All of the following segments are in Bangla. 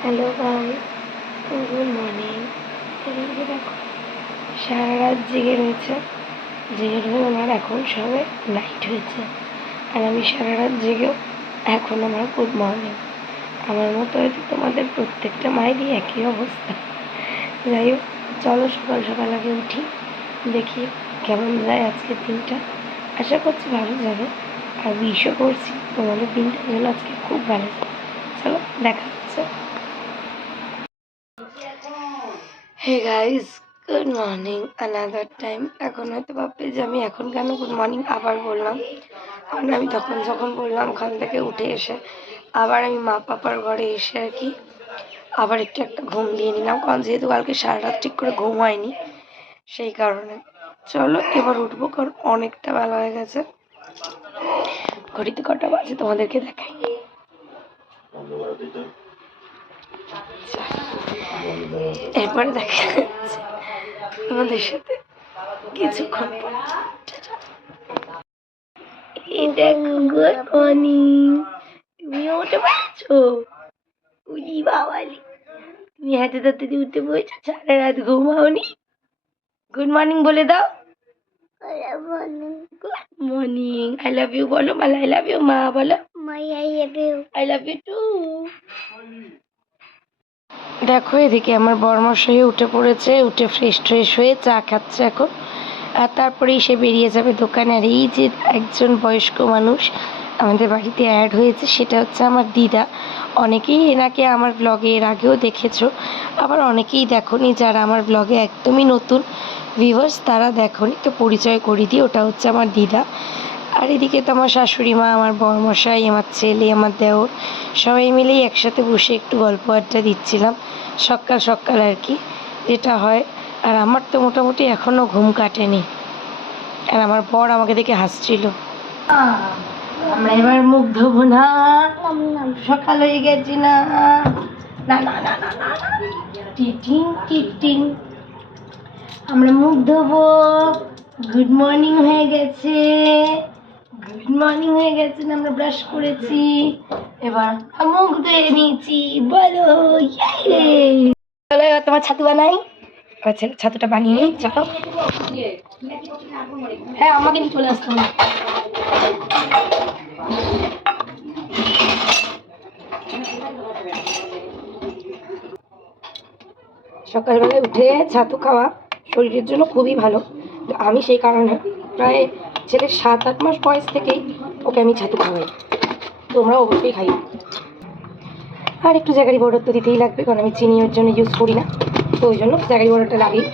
Hello guys, good morning. এদিকে দেখো সারা রাত জেগে রয়েছে, জেগে রয়ে আমার এখন সবে নাইট হয়েছে। আর আমি সারা রাত জেগেও এখন আমার গুড মর্নিং। আমার মতো হয়তো তোমাদের প্রত্যেকটা মায়েরই একই অবস্থা। যাই হোক, চলো সকাল সকাল আগে উঠি, দেখি কেমন যায় আজকের দিনটা। আশা করছি ভালো যাবে, আর উইশও করছি তোমাদের দিনটা যেন আজকে খুব ভালো যায়। চলো দেখা হচ্ছে। Hey guys, good morning another time. এখন হয়তো ভাববে যে আমি এখন কেন গুড মর্নিং আবার বললাম, কারণ আমি তখন যখন বললাম ওখান থেকে উঠে এসে আবার আমি মা পাপার ঘরে এসে আর কি আবার একটু একটা ঘুম দিয়ে নিলাম, কারণ যেহেতু কালকে সারা রাত ঠিক করে ঘুম হয়নি সেই কারণে। চলো এবার উঠবো, কারণ অনেকটা বেলা হয়ে গেছে। ঘড়িতে কটা বাজে তোমাদেরকে দেখাই। এরপরে দেখা যাচ্ছে তোমাদের সাথে কিছুক্ষণ পর। গুড মর্নিং, তুমিও উঠে পড়েছো? উলি বাবালি, তুমি হাতে তাড়াতাড়ি উঠে পড়েছো, সারা রাত ঘুমাওনি। গুড মর্নিং বলে দাও। Good morning, I love you বলো। মালা আই লাভ ইউ, মা বলো। I love you too. দেখো এদিকে আমার বরমশাই উঠে পড়েছে, উঠে ফ্রেশ ট্রেশ হয়ে চা খাচ্ছে এখন। আর তারপরেই সে বেরিয়ে যাবে দোকানে। আর এই যে একজন বয়স্ক মানুষ আমাদের বাড়িতে অ্যাড হয়েছে, সেটা হচ্ছে আমার দিদা। অনেকেই এনাকে আমার ব্লগে এর আগেও দেখেছো, আবার অনেকেই দেখোনি। যারা আমার ব্লগে একদমই নতুন ভিউয়ার্স তারা দেখোনি, তো পরিচয় করিয়ে দিই, ওটা হচ্ছে আমার দিদা। আর এদিকে তো আমার শাশুড়ি মা, আমার বরমশাই, আমার ছেলে, আমার দেওর সবাই মিলেই একসাথে বসে একটু গল্প আড্ডা দিচ্ছিলাম সকাল সকাল আর কি, যেটা হয়। আর আমার তো মোটামুটি এখনও ঘুম কাটেনি, আর আমার বর আমাকে দেখে হাসছিল। আমরা এবার মুখ ধোবো না, সকাল হয়ে গেছি না। না না না না না, টিটিং টিটিং, আমরা মুখ ধোবো। গুড মর্নিং হয়ে গেছে, গুড মর্নিং হয়ে গেছে না, আমরা ব্রাশ করেছি, এবার মুখ ধুয়ে নিয়েছি। বলো ইয়ে। চলো এবার তোমার ছাতু বানাই। এবার ছাতুটা বানিয়ে নিই, চলো। হ্যাঁ আমাকে নিয়ে চলে আসতে হবে। সকালবেলায় উঠে ছাতু খাওয়া শরীরের জন্য খুবই ভালো। আমি সেই কারণে প্রায় ছেলের 7-8 মাস বয়স থেকেই ওকে আমি ছাতু খাওয়াই, তোমরা অবশ্যই খাই। আর একটু জাগারি পাউডার তো দিতেই লাগবে, কারণ আমি চিনি ওর জন্য ইউজ করি না, তো ওই জন্য জাগারি পাউডারটা লাগেই।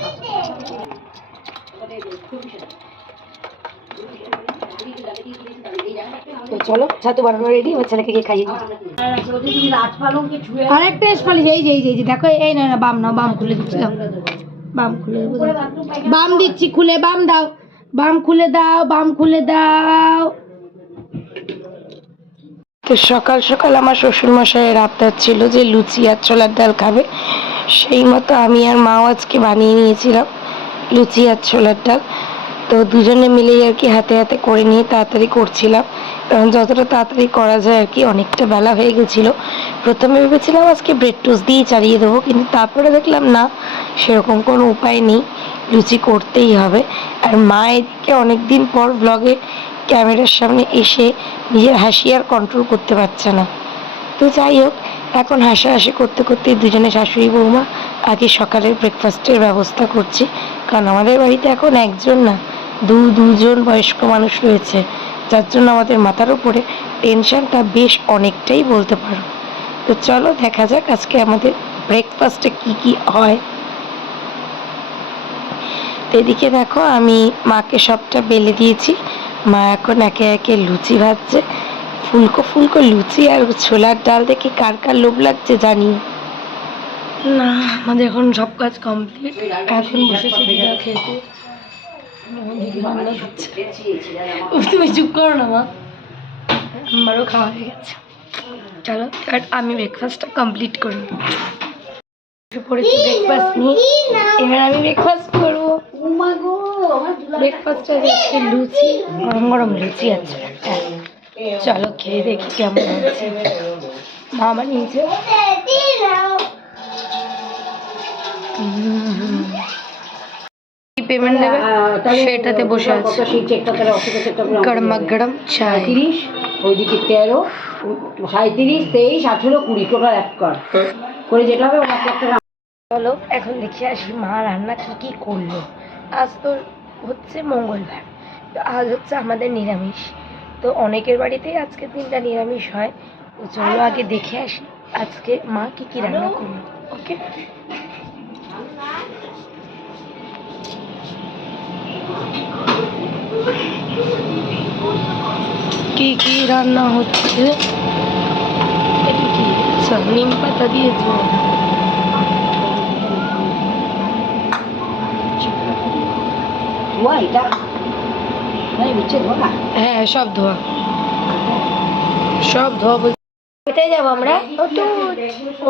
তো চলো ছাতু বানানো রেডি, আমার ছেলেকে গিয়ে খাইয়ে দিই। আরেকটা স্পালি, এই যে এই যে দেখো, এই না বাম না, বাম খুলে দিচ্ছি, বাম খুলে, বাম দিচ্ছি খুলে, বাম দাও, বাম খুলে দাও, বাম খুলে দাও। তো সকাল সকাল আমার শ্বশুরমশাইয়ের আবদার ছিল যে লুচি আর ছোলার ডাল খাবে, সেই মতো আমি আর মাও আজকে বানিয়ে নিয়েছিলাম লুচি আর ছোলার ডাল। তো দুজনে মিলেই আর কি হাতে হাতে করে নিয়ে তাড়াতাড়ি করছিলাম, কারণ যতটা তাড়াতাড়ি করা যায় আর কি। অনেকটা বেলা হয়ে গেছিলো। প্রথমে ভেবেছিলাম আজকে ব্রেড টোস্ট দিয়ে চালিয়ে দেবো, কিন্তু তারপরে দেখলাম না, সেরকম কোনো উপায় নেই, লুচি করতেই হবে। আর মা এদিকে অনেক দিন পর ব্লগে ক্যামেরার সামনে এসে নিজের হাসি আর কন্ট্রোল করতে পারছে না। তো যাই হোক, এখন হাসাহাসি করতে করতে দুজনে শাশুড়ি বৌমা আগে সকালের ব্রেকফাস্টের ব্যবস্থা করছি, কারণ আমাদের বাড়িতে এখন একজন না, দুজন বয়স্ক মানুষ রয়েছে, যার জন্য আমাদের মাথার উপরে টেনশনটা বেশ অনেকটাই বলতে পারো। তো চলো দেখা যাক আজকে আমাদের ব্রেকফাস্টে কি কি হয়। এদিকে দেখো আমি মাকে সবটা বেলে দিয়েছি, মা এখন একে একে লুচি ভাজছে। ফুলকো ফুলকো লুচি আর ছোলার ডাল দেখে কার কার লোভ লাগছে জানি না। আমাদের এখন সব কাজ কমপ্লিট, এখন বসেছি দিদা খেতে। তুমি চুপ করো না মা, আমারও খাওয়া হয়ে গেছে। চলো আমি ব্রেকফাস্টটা কমপ্লিট করি। পড়েছি ব্রেকফাস্ট নিয়ে, এবার আমি ব্রেকফাস্ট করবো। ব্রেকফাস্টে হচ্ছে লুচি, গরম গরম লুচি আছে একটা। চলো খেয়ে দেখি কেমন হচ্ছে। মা বানিয়েছে, কি পেমেন্ট দেবে সেটাতে বসে আছে। গরমা গরম চাই। 30 ওইদিকে 13 37 23 18 20 টোটাল এক করে যেটা হবে 1 লাখ টাকা। চলো এখন দেখি আসি মা রান্না কি কি করলো। আজ তো হচ্ছে মঙ্গলবার, তো আজ হচ্ছে আমাদের নিরামিষ। তো অনেকের বাড়িতেই আজকের দিনটা নিরামিষ হয়। তো চলো আগে দেখে আসি আজকে মা কি কি রান্না করলো। ওকে, কি কি রান্না হচ্ছে? এটা কি? আচ্ছা, নিম পাতা দিয়েছে। হ্যাঁ, সব ধোয়া, সব ধোয়া। কোথায় যাবো আমরা?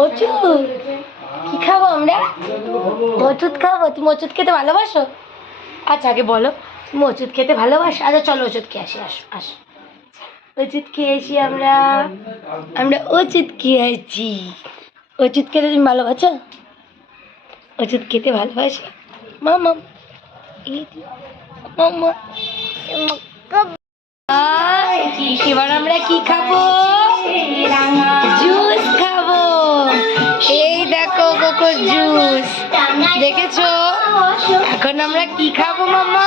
ওষুধ কি খাবো আমরা? ওষুধ খাবো। তুমি ওষুধ খেতে ভালোবাসো? আচ্ছা আগে বলো, তুমি ওষুধ খেতে ভালোবাসো? আচ্ছা চলো ওষুধ খেয়ে আসি। আসো আসো, ওষুধ খেয়ে আসি। আমরা ওষুধ খেয়েছি। ওষুধ খেতে তুমি ভালোবাসো? ওষুধ খেতে ভালোবাসো মামা? মামা এবার আমরা কি খাবো? জুস খাবো। এই দেখো কোকো জুস, দেখেছো? এখন আমরা কি খাবো মামা?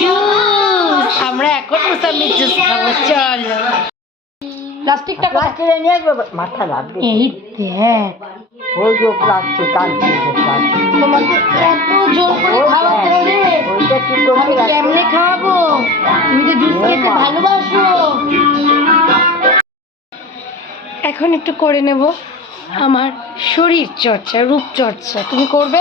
জুস। আমরা এখন মোসাম্বির জুস খাবো। চলো, প্লাস্টিকটা নিয়ে আসবো, মাথা লাগবে। এই দেখ, ওই যে প্লাস্টিক আনছি, তোমাকে এত জোর করে খাওয়াতে হবে? ওইটা কি আমি কেমনে খাওয়াবো? তুমি তো জুস খেতে ভালোবাসো। এখন একটু করে নেব আমার শরীর চর্চা, রূপ চর্চা। তুমি করবে?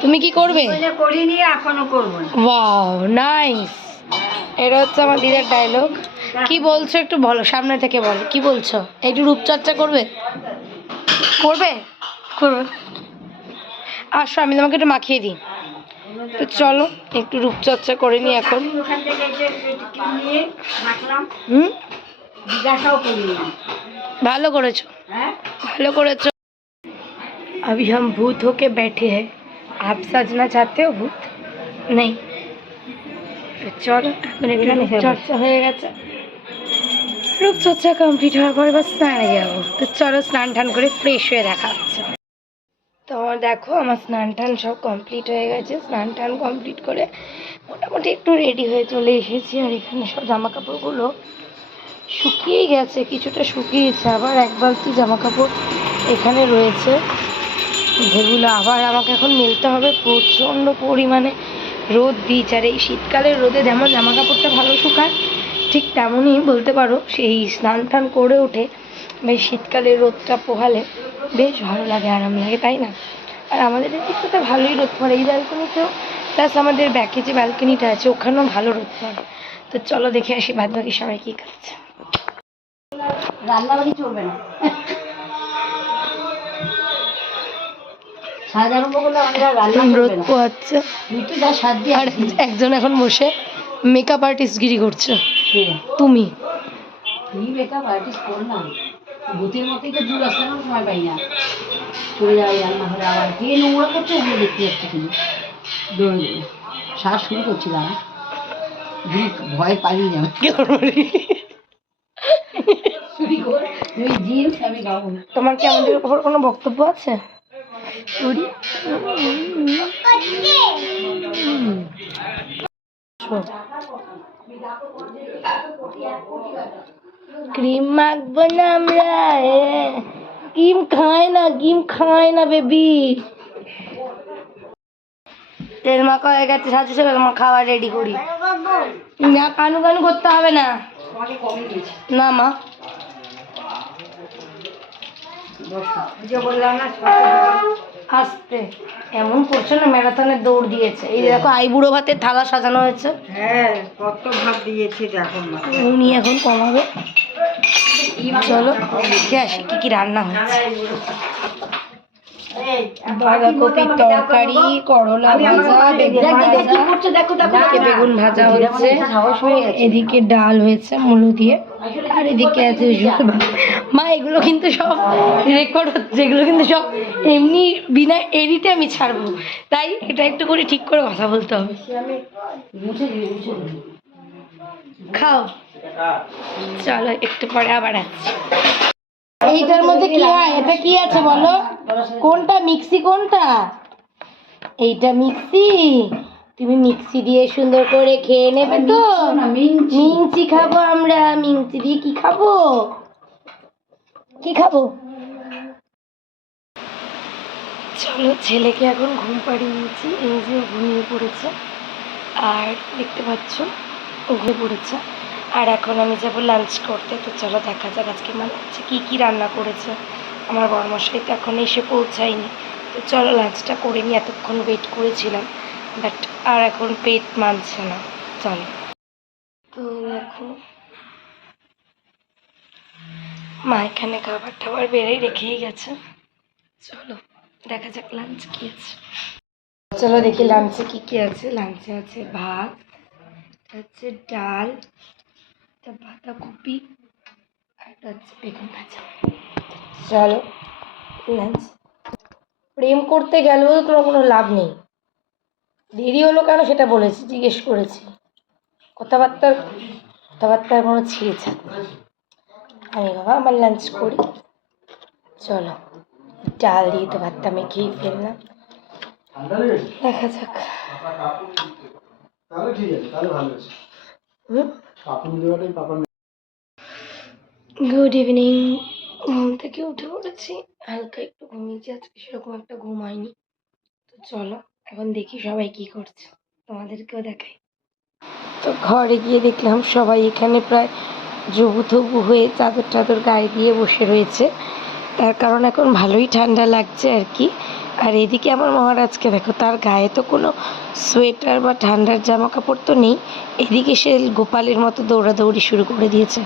তুমি কি করবে? করিনি, এখনো করবো না। Wow, nice. এটা হচ্ছে আমার দিদার ডায়লগ। কি বলছো একটু বলো, সামনে থেকে বলো কি বলছো। একটু রূপচর্চা করবে? করবে? করবে। আসো আমি তোমাকে একটু মাখিয়ে দিই। তো চলো একটু রূপচর্চা করে নি এখন। ভালো করেছো, ভালো করেছো। अभी हम भूत होके बैठे हैं, आप सजना चाहते हो भूत? नहीं। তো চলো এখন একটু রূপচর্চা হয়ে গেছে। রূপচর্চা কমপ্লিট হওয়ার পরে বা স্নানে যাবো। তো চলো স্নান টান করে ফ্রেশ হয়ে দেখা হচ্ছে। তো দেখো আমার স্নান টান সব কমপ্লিট হয়ে গেছে। স্নান টান কমপ্লিট করে মোটামুটি একটু রেডি হয়ে চলে এসেছি। আর এখানে সব জামা কাপড়গুলো শুকিয়েই গেছে, কিছুটা শুকিয়েছে, আবার এক বালতি জামা কাপড় এখানে রয়েছে, যেগুলো আবার আমাকে এখন মেলতে হবে। প্রচণ্ড পরিমাণে রোদ দিচ্ছে, আর এই শীতকালের রোদে যেমন জামা কাপড়টা ভালো শুকায়, ঠিক তেমনই বলতে পারো সেই স্নান টান করে ওঠে বেশ শীতকালের রোদটা পোহালে বেশ ভালো লাগে, আরাম লাগে, তাই না? আর আমাদের এদিকে তো ভালোই রোদ পড়ে, এই ব্যালকনিতেও, প্লাস আমাদের ব্যাকে যে ব্যালকনিটা আছে ওখানেও ভালো রোদ পড়ে। তো চলো দেখে আসি বাদ বাকি সবাই কী করছে। রান্নাবাড়ি চলবে না, রোদ পোহাচ্ছে, আর একজন এখন বসে মেকআপ আর্টিস্টগিরি করছে। তুমি মেকআপ আর্টিস্ট করলাম, ভূতের মতোই তো জুল আসতে না, সময় পাই না, চলে যাওয়াই রান্না করে। আবার কে নোংরা করছে ওগুলো দেখতে যাচ্ছে, কিন্তু দৌড়ে শ্বাস শুরু করছিলাম, ভয় পালিয়ে যাবে। তোমার কি আমাদের উপর কোনো বক্তব্য আছে? ক্রিম মাখবো না আমরা, ক্রিম খায় না বেবি। তেল মাখা হয়ে গেছে, সাথে সাথে তোমার খাওয়া রেডি করি না। কানু করতে হবে না, না মা। আসতে এমন করছো না, ম্যারাথনের দৌড় দিয়েছে। এই দেখো আইবুড়ো ভাতের থালা সাজানো হয়েছে। হ্যাঁ, কত ভাত দিয়েছে দেখো না। উনি এখন কমাবে। চলো দেখে আসি কি কি রান্না হচ্ছে। বাঁধাকপির তরকারি, করলা ভাজা, বেগুন ভাজা হচ্ছে, এদিকে ডাল হয়েছে মূলো দিয়ে, আর এদিকে আছে মা এগুলো কিন্তু সব রেকর্ড হচ্ছে, এগুলো কিন্তু সব এমনি বিনা এডিটে আমি ছাড়বো, তাই এটা একটু করে ঠিক করে কথা বলতে হবে। খাও, চলো একটু পরে আবার আসছি। এইটার মধ্যে কি হয়, এটা কি আছে বলো? কোনটা মিক্সি, কোনটা? এইটা মিক্সি। তুমি মিক্সি দিয়ে সুন্দর করে খেয়ে নেবে তো? মিংচি খাবো আমরা, মিংচি দিয়ে কি খাবো, কি খাবো? চলো, ছেলেকে এখন ঘুম পাড়িয়ে নিয়েছি, এই যে ঘুমিয়ে পড়েছে, আর দেখতে পাচ্ছ ও ঘুমিয়ে পড়েছে। আর এখন আমি যাবো লাঞ্চ করতে, তো চলো দেখা যাক আজকে মানে কি কি রান্না করেছে আমার বরমশাই, তো এখন এসে পৌঁছায়নি, তো চলো লাঞ্চটা করে নিই। এতক্ষণ ওয়েট করেছিলাম, বাট আর এখন পেট মানছে না, চলো। তো দেখো মা এখানে খাবার টাবার বেড়েই রেখেই গেছে, চলো দেখা যাক লাঞ্চ কি আছে। চলো দেখি লাঞ্চে কি কি আছে। লাঞ্চে আছে ভাত, হচ্ছে ডাল, বাঁধাকপি, আর একটা হচ্ছে বেগুন ভাজা। চলো লাঞ্চ। প্রেম করতে গেলেও তো তোমার কোনো লাভ নেই, দেরি হলো কেন সেটা বলেছি, জিজ্ঞেস করেছি, কথাবার্তার কোনো ছিঁড়েছাড় নেই। আমি বাবা আমার লাঞ্চ করি, চলো। ডাল দিয়ে তো ভাতটা মেখেই ফেললাম, দেখা যাক। Good evening. ঘুম থেকে উঠে পড়েছি, হালকা একটু ঘুমিয়েছি, আজকে সেরকম একটা ঘুম হয়নি। তো চলো এখন দেখি সবাই কি করছে, তোমাদেরকেও দেখাই। তো ঘরে গিয়ে দেখলাম সবাই এখানে প্রায় জবুথবু হয়ে চাদর টাদর গায়ে দিয়ে বসে রয়েছে, তার কারণ এখন ভালোই ঠান্ডা লাগছে আর কি। আর এদিকে আমার মহারাজকে দেখো, তার গায়ে তো কোনো সোয়েটার বা ঠান্ডার জামা কাপড় তো নেই, এদিকে সে গোপালের মতো দৌড়াদৌড়ি শুরু করে দিয়েছে।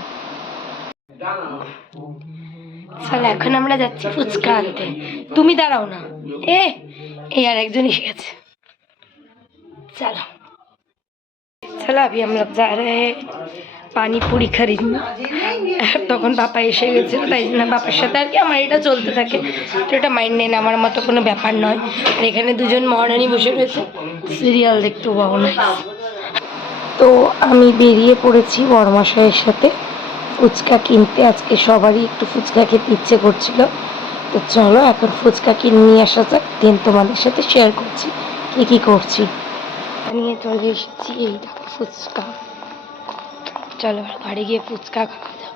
চল এখন আমরা যাচ্ছি ফুচকা আনতে, তুমি দাঁড়াও না, এই আর একজন এসে গেছে, चलो चलो अभी हम लोग जा रहे हैं पानी पूरी खरीदने। তখন বাবা এসে গেছিল, তাই জন্য বাবার সাথে আর কি আমার এটা চলতে থাকে, তো এটা মাইন্ড নেন আমার মতো কোনো ব্যাপার নয়। আর এখানে দুজন মহারানী বসে রয়েছে সিরিয়াল দেখতে, পাবো না। তো আমি বেরিয়ে পড়েছি বড়মশাইয়ের সাথে ফুচকা কিনতে, আজকে সবারই একটু ফুচকা খেতে ইচ্ছে করছিল, তো চলো এখন ফুচকা কিনে নিয়ে আসা যাক, দেন তোমাদের সাথে শেয়ার করছি কি কি করছি। নিয়ে চলে এসেছি এই দেখো ফুচকা, চলো বাড়ি গিয়ে ফুচকা খাওয়া যাক।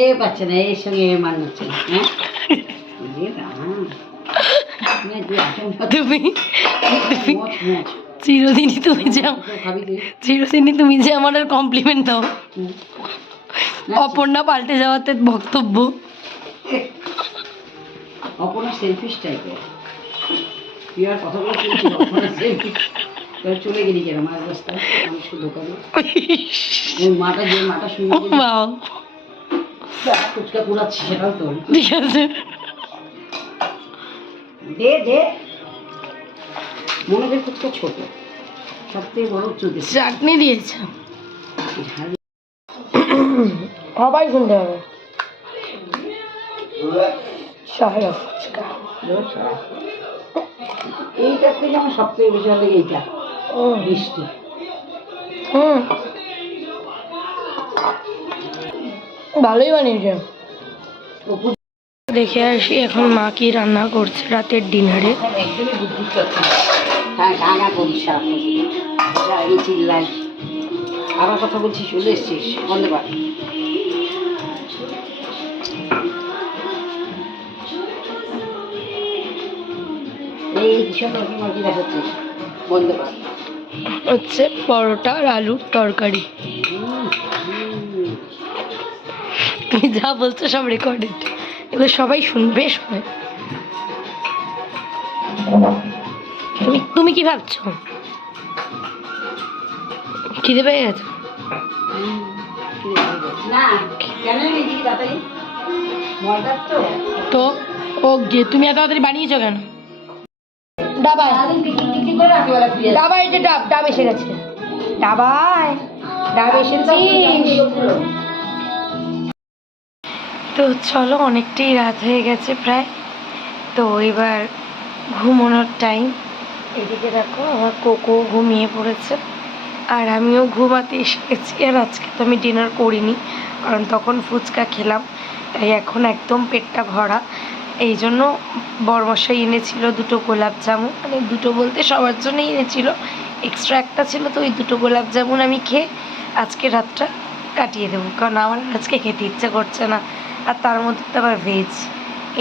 এ পাচ্ছে না, এর সঙ্গে মান হচ্ছে না। তুমি চিরদিনই তুমি যে আমার কমপ্লিমেন্ট দাও, অপর্ণা পাল্টে যাওয়াতে বক্তব্য। অপর্ণা সেলফিশ টাইপের, তুই আর কথা বলে চলে গেলি কেন মায়ের অবস্থায়, আমি শুধু দোকানে ওই মাটা যে মাটা শুনে ফুচকা পুরাচ্ছি সেটাও তো ঠিক আছে, দে দে মনে হয় ফুচকা ছোট, সবথেকে বড় চুদি চাটনি দিয়েছে, সবাই শুনতে হবে শহরের ফুচকা। এইটার থেকে আমার সবথেকে বেশি ভালো লাগে এইটা মিষ্টি। ভালোই বানিয়েছে। দেখে আসি এখন মা কি রান্না করছে রাতের ডিনারে। একদমই বুদ্ধি করছে, হ্যাঁ গানা করিস চিল্লাই, আবার কথা বলছিস, চলে এসছিস বন্ধ কর। এই ভীষণ মার্কি দেখাচ্ছিস, বন্ধ কর। হচ্ছে পরোটা আর আলুর তরকারি, তুমি যা বলছো সব রেকর্ডেড, এগুলো সবাই শুনবে শুনে। তুমি কি ভাবছো, খিদে পেয়ে গেছো? না কেন তাড়াতাড়ি ময়দার তো ও যে তুমি এত তাড়াতাড়ি বানিয়েছো কেন? ডাবায় ডাবায় যে ডাব এসে গেছে, ডাব এসেছিস, তো চলো, অনেকটাই রাত হয়ে গেছে প্রায়, তো এবার ঘুমানোর টাইম। এদিকে দেখো আমার কোকো ঘুমিয়ে পড়েছে, আর আমিও ঘুমাতে এসে গেছি। আর আজকে তো আমি ডিনার করিনি, কারণ তখন ফুচকা খেলাম, তাই এখন একদম পেটটা ভরা। এই জন্য বরমশাই এনেছিল দুটো গোলাপ জামুন, মানে দুটো বলতে সবার জন্যই এনেছিল, এক্সট্রা একটা ছিল, তো ওই দুটো গোলাপ জামুন আমি খেয়ে আজকে রাতটা কাটিয়ে দেবো, কারণ আমার আজকে খেতে ইচ্ছে করছে না, আর তার মধ্যে তো আবার ভেজ।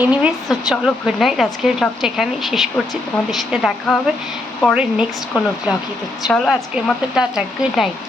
এনিওয়েজ, তো চলো, গুড নাইট। আজকের ব্লগটা এখানেই শেষ করছি, তোমাদের সাথে দেখা হবে পরের নেক্সট কোনো ব্লগে। তো চলো, আজকের মতো টাটা, গুড নাইট।